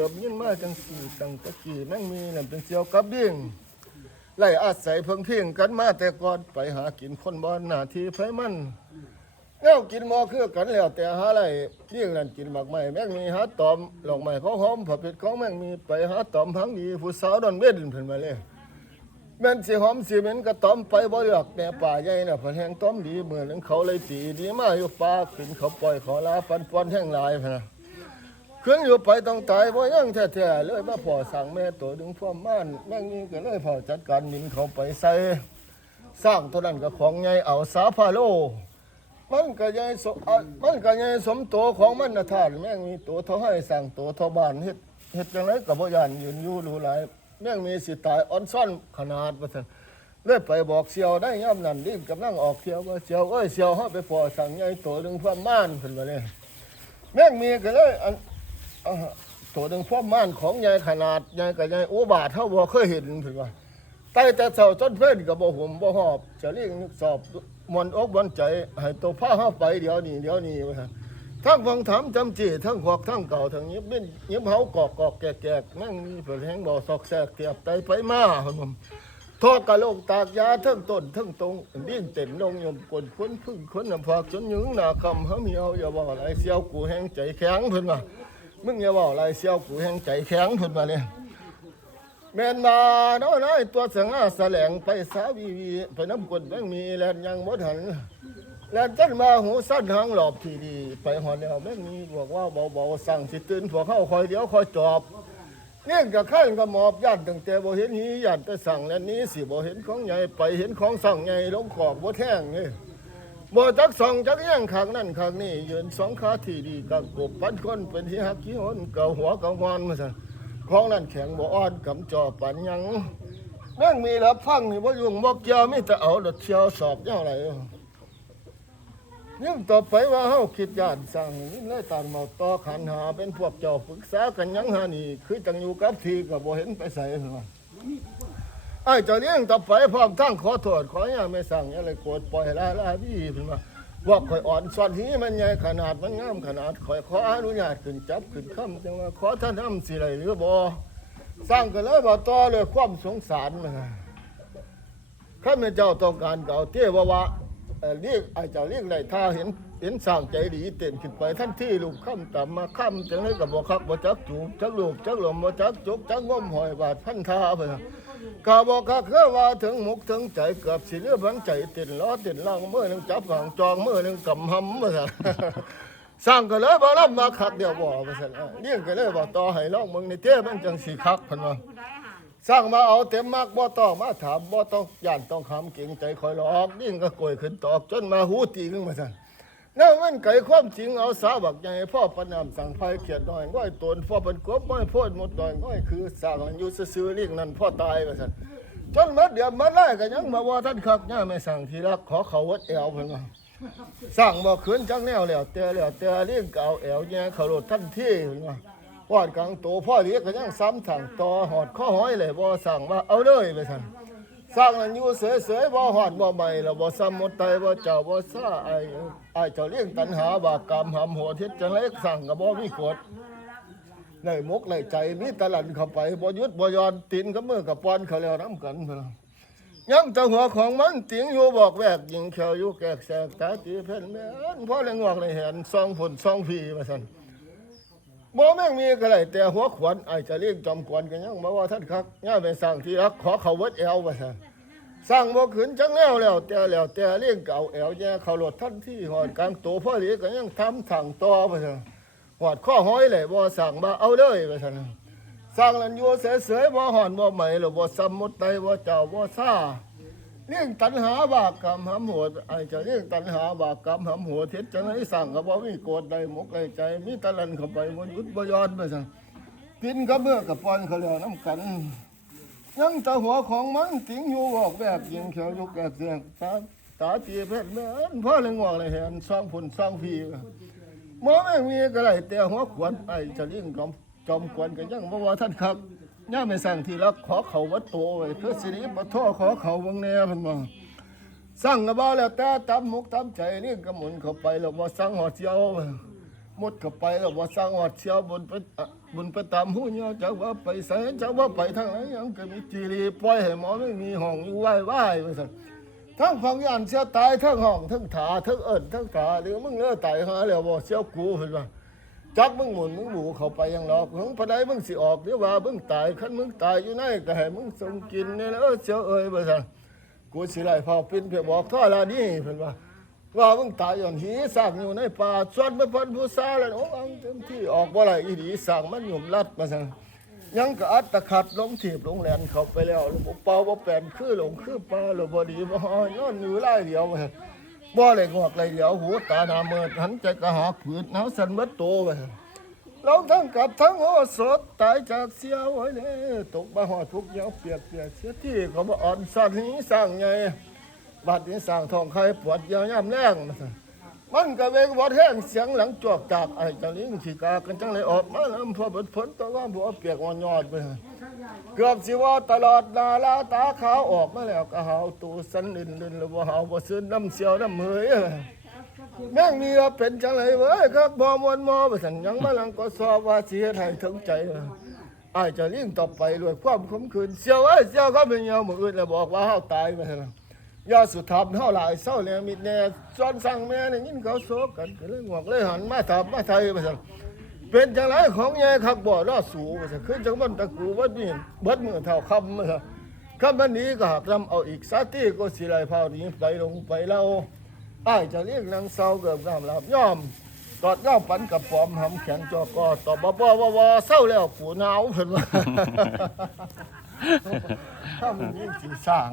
เริ่มยินมาจังสี่ตั้งตะกี้แม่งมีนั่นเป็นเสียวกับดิ่งไล่อาศัยเพิ่งเพียงกันมาแต่ก่อนไปหากินคนบอนหน้าที่ไผมันแนวกินมอคือกันแล้วแต่หาอะไรเลี้ยงนั่นกินหมากไม้แม่งมีหาตอมหลอกไม้ของหอมผัดเผ็ดของแม่งมีไปหาตอมพังดีผู้สาวดอนเว้นเพิ่นมาเลยแม่นสิหอมสิเหม็นก็ตอมไปบ่เลือกแต่ป่าใหญ่น่ะเพิ่นแห้งตอมดีเหมือนนึงเขาเลยตีดีมาอยู่ป่าขึ้นเขาปล่อยขาลาปันปอนแห้งลายพุ่นนะ ขึ้นอยู่ไปต้องตายบ่ยังแท้ๆเลยมาพ่อสั่งแม่ตัวดึงพ่อม่านแม่งนี่ก็เลยพ่อจัดการหนินเขาไปใส่สร้างตัวนั้นก็ของใหญ่เอาสาพาโล มันก็ใหญ่สมมันก็ใหญ่สมตัวของมันน่ะท่านแม่งมีตัวเท่าให้สั่งตัวเท่าบ้านเฮ็ดเฮ็ดจังไดก็บ่ยานยืนอยู่รู้หลายแม่งมีสิตายอ่อนซ่อนขนาดว่าซั่นเลยไปบอกเสียวได้ย่ำนั่นรีบกำลังออกเสียวว่าเสียวเอ้ยเสียวเฮาไปพอสั่งใหญ่ตัวหนึงพ่อม่านเพิ่นว่าเนี่ยแม่งมีก็เลยอัน ตัวหนึงพ่อม่านของใหญ่ขนาดใหญ่ก็ใหญ่โอ้บาทเฮาบ่เคยเห็นเพิ่นว่าใต้แต่เช้าจนเพิ่นก็บ่ห่มบ่หอบจะเรียกสอบมวนอกมวนใจให้ตัวพาเฮาไปเดี๋ยวนี้เดี๋ยวนี้ว่าทั้งฟังถามจำจีทั้งขอกทั้งเก่าทั้งยิบเป็นยิบเฮากอกกอกแกกแกกแม่งมีเผลแหงบ่อซอกแซกเตียบไตไปมาครับผมทอกกะโลกตากยาทั้งต้นทั้งตรงดิ้นเต็นลงยมกลพ้นพึ่งคนน้ำพากจนยืงหน้าคำเฮามีเอาอย่าบอกอะไรเสียวกูแห้งใจแข็งเพิ่นว่า มึงอย่าบอกอะไรเสียวกูแห้งใจแข็งเพิ่นว่าเนี่ยแม่นมาเนาะน้อยตัวเสงอาแสลงไปสาวีวีไปน้ำกดแม่งมีแลนยังบ่ทันแล้วจันมาหูสั้นทางหลอบทีดีไปหอแนวแม่งมีบอกว่าเบาๆสั่งสิตื่นพวกเข้าคอยเดี๋ยวคอยจอบเนี่ยกับข้านกับหมอบย่านตั้งแต่บ่เห็นหีย่านแต่สั่งแล้วนี้สิบ่เห็นของใหญ่ไปเห็นของสั่งใหญ่ลงขอบบ่แท่งนี่ บ่จักส่องจักย่งขางนั่นขางนี้ยืนสองขาที่ดีกับกบปันคนเป็นที่หักขี้หนเก่าหัวเก่างอนมาซั่นของนั่นแข็งบ่อ่อนกำจอปันยังแม่งมีแล้วฟังนี่บ่ยุ่งบ่เกี่ยวมีแต่เอารถเชียวสอบเจ้าอะไรยังต่อไปว่าเฮาคิดย่านสั่งนี่เลยตามมาต่อขันหาเป็นพวกเจ้าปรึกษากันยังหานี่คือจังอยู่กับทีก็บ่เห็นไปใส่เพิ่น ไอ้เจ้าเลี้ยงต่อไปพร้อมทั้งขอโทษขออย่าไม่สั่งอย่าเลยโกรธปล่อยลาลาพี่เพิ่นว่าว่าข่อยอ่อนสอนหีมันใหญ่ขนาดมันงามขนาดข่อยขออนุญาตขึ้นจับขึ้นค้ำจังว่าขอท่านทำสิไรหรือบ่สร้างกันเลยบ่ต่อเลยความสงสารนะข้าพเจ้าต้องการเก่าเที่ยวว่าเรียกไอ้เจ้าเรียกไรถ้าเห็นเห็นสร้างใจดีเต้นขึ้นไปท่านที่ลูกข้ามต่ำมาข้ามจังเลยกับบ่คักบ่จักจูบจักลูกจักหลมบ่จักจุกจักงมหอยบาดพันธาไปนะ กาบอกคักคือว่าถึงมุกถึงใจเกือบสิเรือบังใจต้นล้อต้นล่างมือหนึงจับหางจองมือหนึงกำหำว่าซั่นสร้างก็เลยบ่รับมาคักเดียวบ่ว่าซั่นอะเลี้ยงก็เลยบ่ต่อให้ลองมึงในเต้มันจังสิคักพิ่นว่าสร้างมาเอาเต็มมากบ่ต้องมาถามบ่ต้องย่านต้องคำเก่งใจคอยหลอกยิ่งก็กลวยขึ้นตอกจนมาหูตีขึ้นมาสั่น แล้วมันไก่ความจริงเอาสาบักใหญ่พ่อประนามสั่งไฟเขียดน้อยง่อยตนพ่อเป็นกบไม่โพดหมดน้อยง่อยคือสร้างอยู่ซื่อๆเรียกนั่นพ่อตายมาสั่นจนมาเดือดมาไล่ก็ยังมาว่าท่านครับย่าไม่สั่งทีรักขอเขาวัดแอวเพิ่นว่าสร้างบ่ขืนจังแนวแล้วแต่แล้วแต่เรียกเก่าแอวแย่เขาโลดทันทีเพิ่นว่าวอดกลางโตพ่อเลี้ยงก็ยังซ้ำถังต่อหอดข้อห้อยเลยบ่สั่งว่าเอาเลยไปสั่น สร้างอันอยู่เสยๆบ่หอดบ่ใหม่แล้วบ่ซ้ำหมดไตบ่เจ้าบ่ซ่าไอ้ไอ้เจ้าเลี้ยงตันหาบากกรรมหำหัวทิศจังได๋สั่งก็บ่มีกฎในมกในใจมีตะลันเข้าไปบ่ยุดบ่ยอนตีนกับมือกับปอนเขาแล้วนํกันพุ่นยังแต่หัวของมันติงอยู่บอกแวกยิงแขวอยู่แกกแสกตาตีเพิ่นแม่นพ่อเลยงอกเลยเห็นซองผลซองพีว่าซั่น บ่แม่งมีก็ได้แต่หัวขวัญไอ้จะเรียกจอมกวนกันยังมาว่าท่านครับย่ายไปสั่งที่รักขอเขาวัดแอวว่าซั่นสั่งบ่ขึ้นจังแล้วแล้ว แต่แล้วแต่เรียกเก่าแอวแย่เขาโลดท่านที่หอดกลางตัวพ่อเลี้ยก็ยังทำถังต่อว่าซั่นหอดข้อห้อยเลยบ่สั่งบ่เอาเลยว่าซั่นสั่งนั้นอยู่เสยๆบ่หอนบ่ใหม่หรือบ่ซ้ำหมดไตบ่เจ้าบ่ซ่า เรื่องตัณหาบาปกรรมหำหัวไอ้จะเรื่องตัณหาบาปกรรมหำหัวเท็จจังให้สั่งก็บ่มีโกรธใดมกใดใจ มีตะลันเข้าไปบ่หยุดบ่ย้อนไปสั่งกินกับเมื่อกับปอนเขาแล้วน้ำกัน ยังแตาหัวของมันติงอยู่บอกแบบยิงเขียวยู่แกกเสียงตาตาตีเพชรแม่นพ่อเลยงอกเลยเห็นซ่องผุนซ่องพีหมอแม่งมีก็ได้แต่หัวขวัญไอ้จะเลี้ยงจอมจอมขวัญก็ยังบ่ว่าท่านครับ ย่าไม่สั่งที่รักขอเขาวัดโตไว้เพื่อสิริบ่โทษขอเขาเบางแน่เพิ่นว่าสั่งก็บ่แล้วแต่ตามมุกตามใจนี่ก็หมุนเข้าไปแล้วบ่สั่งหอดเสียวบหมดก็ไปแล้วว่าสร้างวัดเชียวบนไปบนไปตามหูเนี่ยจักว่าไปไสจักว่าไปทางไหนยังก็มีจีรีปล่อยให้หมอไม่มีห้องอยู่ไหว้ไหว้ว่าซั่นทั้งฟังยานเสียตายทั้งห้องทั้งถาทั้งเอิ้นทั้งถาหรือมึงเลิกตายหาแล้วบ่เสียวกูเห็นว่า จักมึงหมุนมึงหมูเข้าไปยังหลอกมึงพะไดมึงสิออกเดี๋ยวว่ามึงตายคันมึงตายอยู่ไหนก็ให้มึงส่งกินเนี่ยนะเออเสียวเอ้ยว่าซั่นกูสิไล่เผาปินเพื่อบอกท่อละนี่เพิ่นว่าว่ามึงตายย่อนหีสร้างอยู่ในป่าสวดม่พ้นผู้ซาแล้วโอ้อังเต็มที่ออกบ่ไรอีหลีสร้างมันหยุ่มรัดมาซั่นยังก็อัดตะขัดลงถีบลงแหลนเข้าไปแล้วบ่เป่าบ่แปลนคือหลงคือปลาหรือบ่ดีบ่ฮอย้อนอยู่หลายเดียวว่า บ่เลยงอกเลยเดียวหูตาหน้าเมิดหันใจกระหาผืดหนาวสันเบิดโตไปเราทั้งกับทั้งโอสดตายจากเสียวไว้เลยตกมาหอดทุกข์เหยาเปียกเปียกเสียที่เขาบ่อ่อนสันนี้สร้างไงบัดนี้สร้างทองใครปวดเยาวย่ำแรงมาซะ มันก็เวกวอดแห้งเสียงหลังจวกจากไอ้จังลิงขี้กากันจังเลยออกมาแล้วพอเปิดฝนตัวว่าบัวเปียกอ่อนยอดไปเกือบสิว่าตลอดนาลาตาขาวออกมาแล้วก็หาวตูสันลินลินแล้วบ่หาวบ่ซื้อน้ำเสียวน้ำเหยแม่งมีว่าเป็นจังไรเว้ยครับบอมวนมอไปสั่นยังมาลังก็สอบว่าเสียให้ถึงใจไอ้จะเลี้ยงต่อไปด้วยความขมขืนเสียวไอ้ยเสียวเขาเป็นยาหมืออื่นแล้วบอกว่าเฮาวตายไปแล้ว ยาสุดทับเฮาหลายเศร้าแล้วมิดแน่ซ้อนสั่งแม่นี่ยินเขาโซกกันก็เลยงอกเลยหันมาทับมาไทยไปสั่นเป็นจังไรของแย่คักบ่รอดสูไปสั่นคือจังมันตะกูวัดนี่เบิดมือเท่าคำมาสั่นคำวันนี้ก็หักลำเอาอีกสาตีก็สิไรเผานี้ไปลงไปแล้วอ้ายจะเรียกนางเศร้าเกิบงามลาบย่อมตอดย่อมปันกับปอมหำแขนจอกอตอบบ่บ่บ่บ่เศร้าแล้วกูหนาวเพิ่นว่าถ้ามันยิ่งสิสร้าง